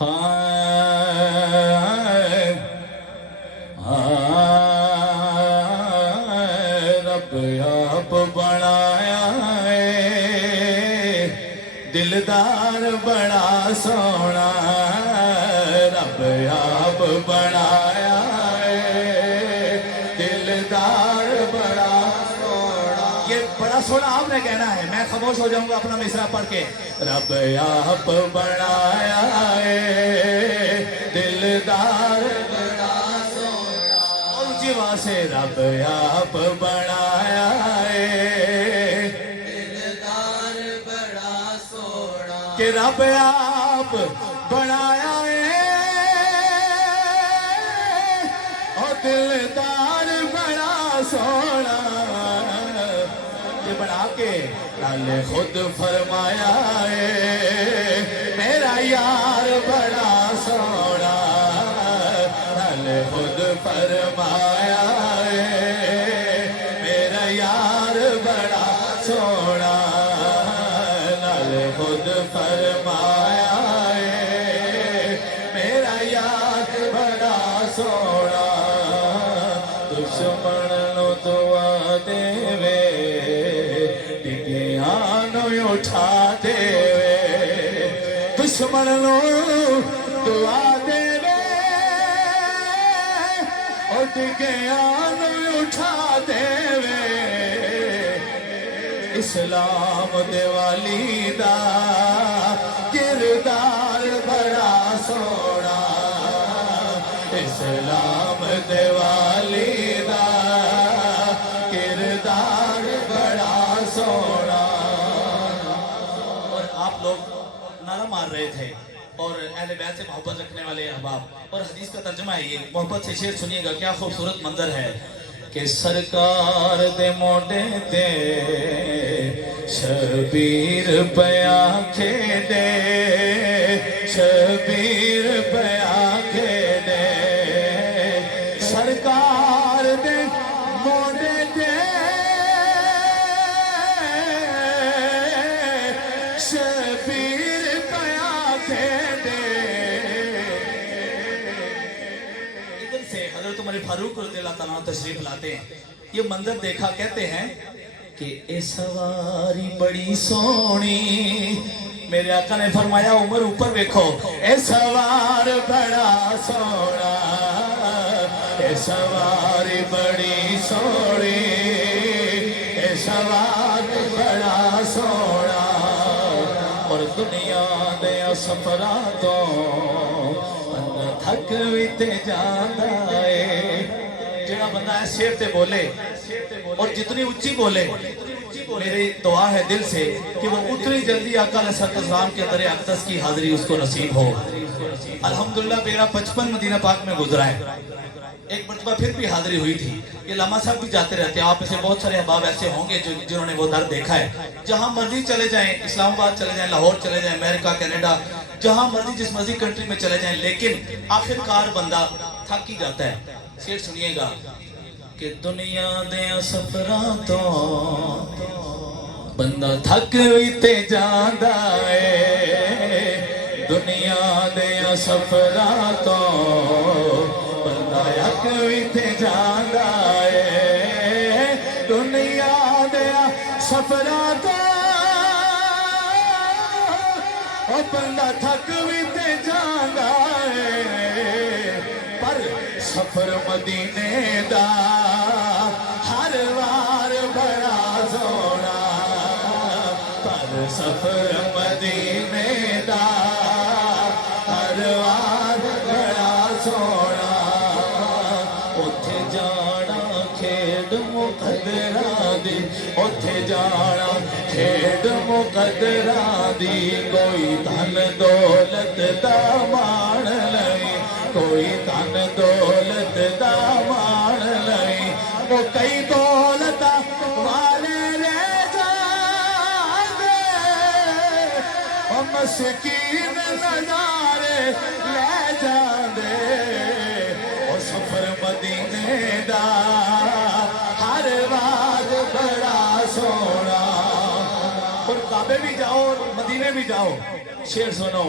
رب آپ بنایا ہے دلدار بڑا سونا رب آپ بنایا ہے دلدار بڑا سونا یہ بڑا سونا آپ نے کہنا ہے، میں خاموش ہو جاؤں گا اپنا مصرع پڑھ کے۔ رب آپ بنایا ہے دلدار بڑا سونا اور اونچی آواز سے رب آپ بنایا ہے دلدار بڑا سونا کہ رب آپ بنایا ہے اور دلدار بڑا سونا بنا کے لال خود فرمایا ہے میرا یار بڑا سونا لال خود فرمایا ہے میرا یار بڑا سونا لال خود فرمایا ہے میرا یار بڑا سونا دشمن نو دعا دے اٹھا دے دشمن نو دعا دے اٹھ گیا نو اٹھا دے اسلام دے والی دا کردار بڑا سونا اسلام دے والی دا کردار بڑا سونا۔ نعرہ مار رہے تھے اور اہل بیت سے محبت رکھنے والے احباب، اور حدیث کا ترجمہ ہے یہ، محبت سے شعر سنیے گا، کیا خوبصورت منظر ہے کہ سرکار دے موڈے دے شبیر پیا کھیدے شبیر پیا کھیدے سرکار دے موڈے دے شبیر پیا کھیدے ادھر سے حضرت عمر فاروق رضی اللہ تعالیٰ تشریف لاتے ہیں، یہ منظر دیکھا کہتے ہیں کہ اے سواری بڑی سونی، میرے آقا نے فرمایا عمر اوپر دیکھو، اے سوار بڑا سونا اے سواری بڑی سوڑی اے سوار بڑا سونا اور دنیا دیا سفرہ تو بندہ تھک بھی تے جانا ہے جڑا بندہ ہے شیر تے بولے اور جتنی اچھی بولے، میری دعا ہے دل سے کہ وہ اتنی جلدی آقا علیہ السلام کے در اقدس کی حاضری اس کو نصیب ہو۔ الحمدللہ میرا 55 مدینہ پاک میں گزرا ہے، ایک مرتبہ پھر بھی حاضری ہوئی تھی، یہ لاما صاحب بھی جاتے رہتے ہیں، آپ میں سے بہت سارے احباب ایسے ہوں گے جنہوں نے وہ در دیکھا ہے۔ جہاں مرضی چلے جائیں، اسلام آباد چلے جائیں، لاہور چلے جائیں، امریکہ، کینیڈا، جہاں مرضی جس مرضی کنٹری میں چلے جائیں، لیکن آخر کار بندہ تھک ہی جاتا ہے۔ شعر سنیے گا کہ دنیا دیا سفراں تو بندہ تھک بھی تے جاندا ہے دنیا دیا سفراں تو بندہ تھک بھی تے جاندا ہے دنیا دیا سفراں تو بندہ تھک بھی تے جاندا ہے پر سفر مدینے دا ہر وار بڑا سونا پر سفر مدینے دا ہر وار بڑا سونا اتھے جانا کھیڈ مقدراں دی اتھے جانا کھیڈ مقدراں دی کوئی دھن دولت دا مان لئی کوئی دھن دولت دا مان لئی وہ کئی دولت والے رہ جاندے وہ مسکین نظارے لے جاندے وہ سفر مدینے دا ہر وار بڑا سونا اور کعبے بھی جاؤ اور مدینے بھی جاؤ شعر سنو